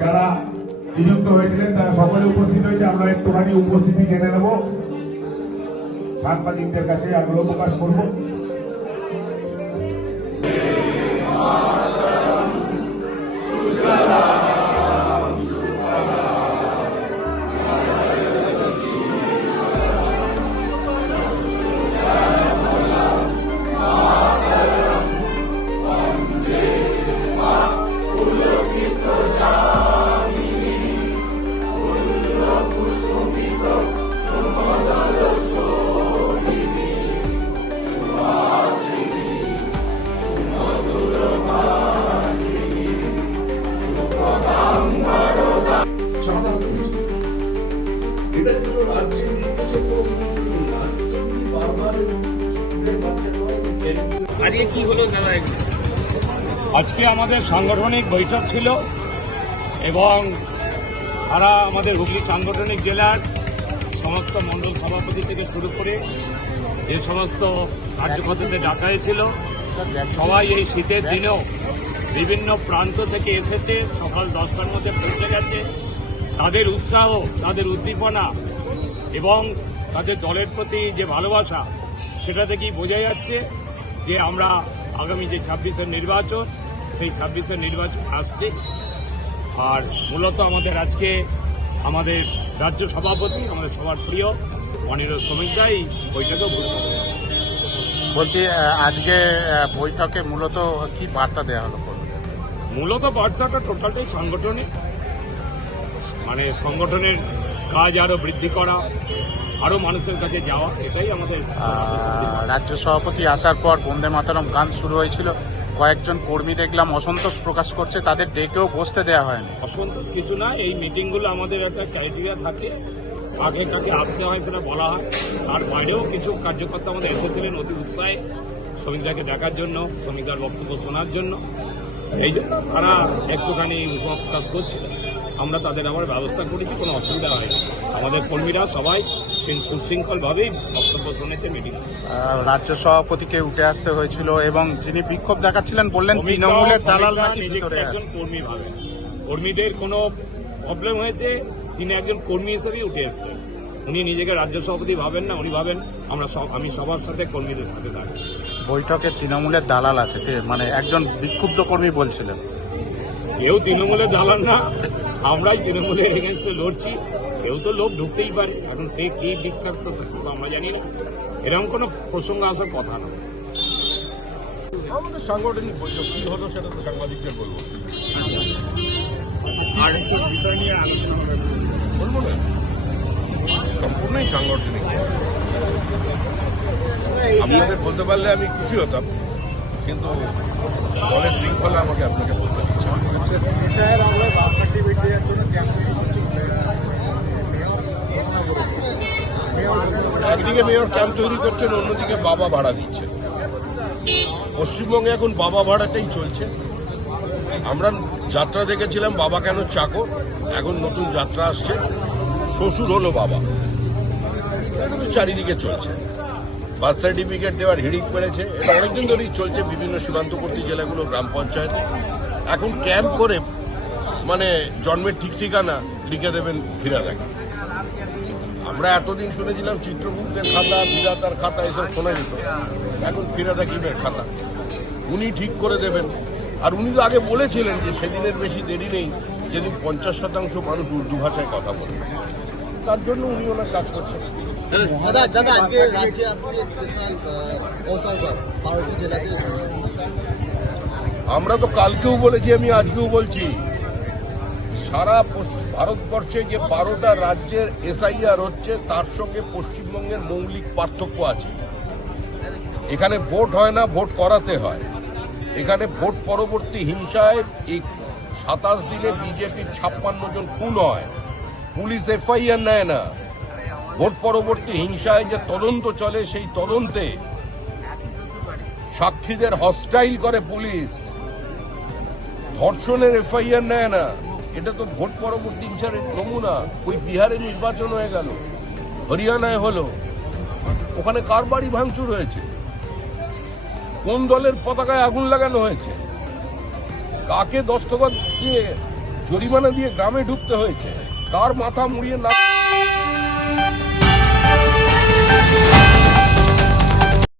যারা নিযুক্ত হয়েছিলেন তারা সকলে উপস্থিত হয়েছে। আমরা একটুখানি উপস্থিতি জেনে নেব, সাংবাদিকদের কাছে আগ্রহ প্রকাশ করব। আজকে কি হলো দাদা? আজকে আমাদের সাংগঠনিক বৈঠক ছিল এবং সারা আমাদের হুগলি সাংগঠনিক জেলার সমস্ত মণ্ডল সভাপতি থেকে শুরু করে যে সমস্ত কার্যকর্তাদের ডাকা হয়েছিল সবাই এই শীতের দিনেও বিভিন্ন প্রান্ত থেকে এসেছে, সকাল 10টার মধ্যে পৌঁছে গেছে। তাদের উৎসাহ, তাদের উদ্দীপনা এবং তাদের দলের প্রতি যে ভালোবাসা সেটা থেকেই বোঝা যাচ্ছে যে আমরা আগামী যে 26-এর নির্বাচন, সেই 26-এর নির্বাচন আসছে। আর মূলত আমাদের আজকে আমাদের রাজ্য সভাপতি, আমাদের সবার প্রিয় অনিরুদ্ধ শ্রমিকদা এই বৈঠকে উপস্থিত। বলছি, আজকে বৈঠকে মূলত কি বার্তা দেওয়া হলো? মূলত বার্তাটা টোটালটাই সাংগঠনিক, মানে সংগঠনের কাজ আরো বৃদ্ধি করা, আরো মানুষের কাছে যাওয়া, এটাই আমাদের। রাজ্য সভাপতি আসার পর বন্দে মাতরম গান শুরু হয়েছিল, কয়েকজন কর্মী দেখলাম অসন্তোষ প্রকাশ করছে, তাদের ডেকেও বসতে দেওয়া হয়নি। অসন্তোষ কিছু না, এই মিটিংগুলো আমাদের একটা ক্রাইটেরিয়া থাকে, কাকে কাকে আসতে হয় সেটা বলা হয়। তার বাইরেও কিছু কার্যকর্তা আমাদের এসেছিলেন অতি উৎসাহে শ্রমিকদাকে দেখার জন্য, শ্রমিকদার বক্তব্য শোনার জন্য। সেই জন্য তারা একটুখানি উৎসাহ প্রকাশ করছিল, আমরা তাদের আবার ব্যবস্থা করেছি, কোনো অসুবিধা হয়নি। আমাদের কর্মীরা সবাই সুশৃঙ্খলভাবেই বক্তব্য শুনেছে মিটিং। রাজ্য সভাপতিকে উঠে আসতে হয়েছিল এবং যিনি বিক্ষোভ দেখাচ্ছিলেন বললেন তৃণমূলের দালাল নাকি ভিতরে আছে। একজন কর্মী ভাবেন, কর্মীদের কোনো প্রবলেম হয়েছে, তিনি একজন কর্মী হিসেবেই উঠে এসেছেন। উনি নিজেকে রাজ্য সভাপতি ভাবেন না, উনি ভাবেন আমি সবার সাথে কর্মীদের সাথে থাকি। বৈঠকে তৃণমূলের দালাল আছে, মানে একজন বিক্ষুব্ধ কর্মী বলছিলেন। কেউ তৃণমূলের দালাল না, আমরাই তৃণমূলের এগেনস্টে লড়ছি। কেউ তো লোক ঢুকতেই পারে, এখন সে কি বিখ্যাত আমরা জানি না, এরকম কোনো প্রসঙ্গ আসার কথা না। আমাদের সাংগঠনিক বৈঠক কি হলো সেটা তো সাংবাদিকদের বলবো, আর এসব বিষয় নিয়ে আলোচনা বলবো না, সম্পূর্ণই সাংগঠনিক। আপনাদের বলতে পারলে আমি খুশি হতাম, কিন্তু দলের শৃঙ্খলা আমাকে আপনাকে বলতে দিচ্ছে। একদিকে মেয়র ক্যাম্প তৈরি করছেন, অন্যদিকে বাবা ভাড়া দিচ্ছেন। পশ্চিমবঙ্গে এখন বাবা ভাড়াটাই চলছে। আমরা যাত্রা দেখেছিলাম বাবা কেন চাকর, এখন নতুন যাত্রা আসছে শ্বশুর হলো বাবা। চারিদিকে চলছে, বার্থ সার্টিফিকেট দেওয়ার হিড়িক পেড়েছে, এটা অনেকদিন ধরেই চলছে বিভিন্ন সীমান্তবর্তী জেলাগুলো, গ্রাম পঞ্চায়েতে। এখন ক্যাম্প করে মানে জন্মের ঠিক ঠিকানা লিখে দেবেন ফিরাদাকে। আমরা এতদিন শুনেছিলাম চিত্রগুপ্তের খাতা, বিধাতার খাতা, এসব শোনা যেত। এখন ফিরাদা কিমের খাতা উনি ঠিক করে দেবেন। আর উনি তো আগে বলেছিলেন যে সেদিনের বেশি দেরি নেই যেদিন 50% মানুষ উর্দু ভাষায় কথা বলবে, তার জন্য উনি ওনার কাজ করছেন। আমরা তো কালকেও বলেছি, আমি আজকেও বলছি, সারা ভারতবর্ষে যে 12টা রাজ্যের SIR হচ্ছে তার সঙ্গে পশ্চিমবঙ্গের মৌলিক পার্থক্য আছে। এখানে ভোট হয় না, ভোট করাতে হয়। এখানে ভোট পরবর্তী হিংসায় এই 27 দিনে বিজেপির 56 জন খুন হয়, পুলিশ FIR নেয় না। ভোট পরবর্তী হিংসায় যে তদন্ত চলে, সেই তদন্তে সাক্ষীদের হস্টাইল করে পুলিশ, ধর্ষণের FIR নেয় না। এটা তো ভোট পরবর্তী হিংসার নমুনা। ওই বিহারে নির্বাচন হয়ে গেল, হরিয়ানায় হলো, ওখানে কার বাড়ি ভাঙচুর হয়েছে, কোন দলের পতাকায় আগুন লাগানো হয়েছে, কাকে দস্তখত দিয়ে জরিমানা দিয়ে গ্রামে ঢুকতে হয়েছে, কার মাথা মুড়িয়ে না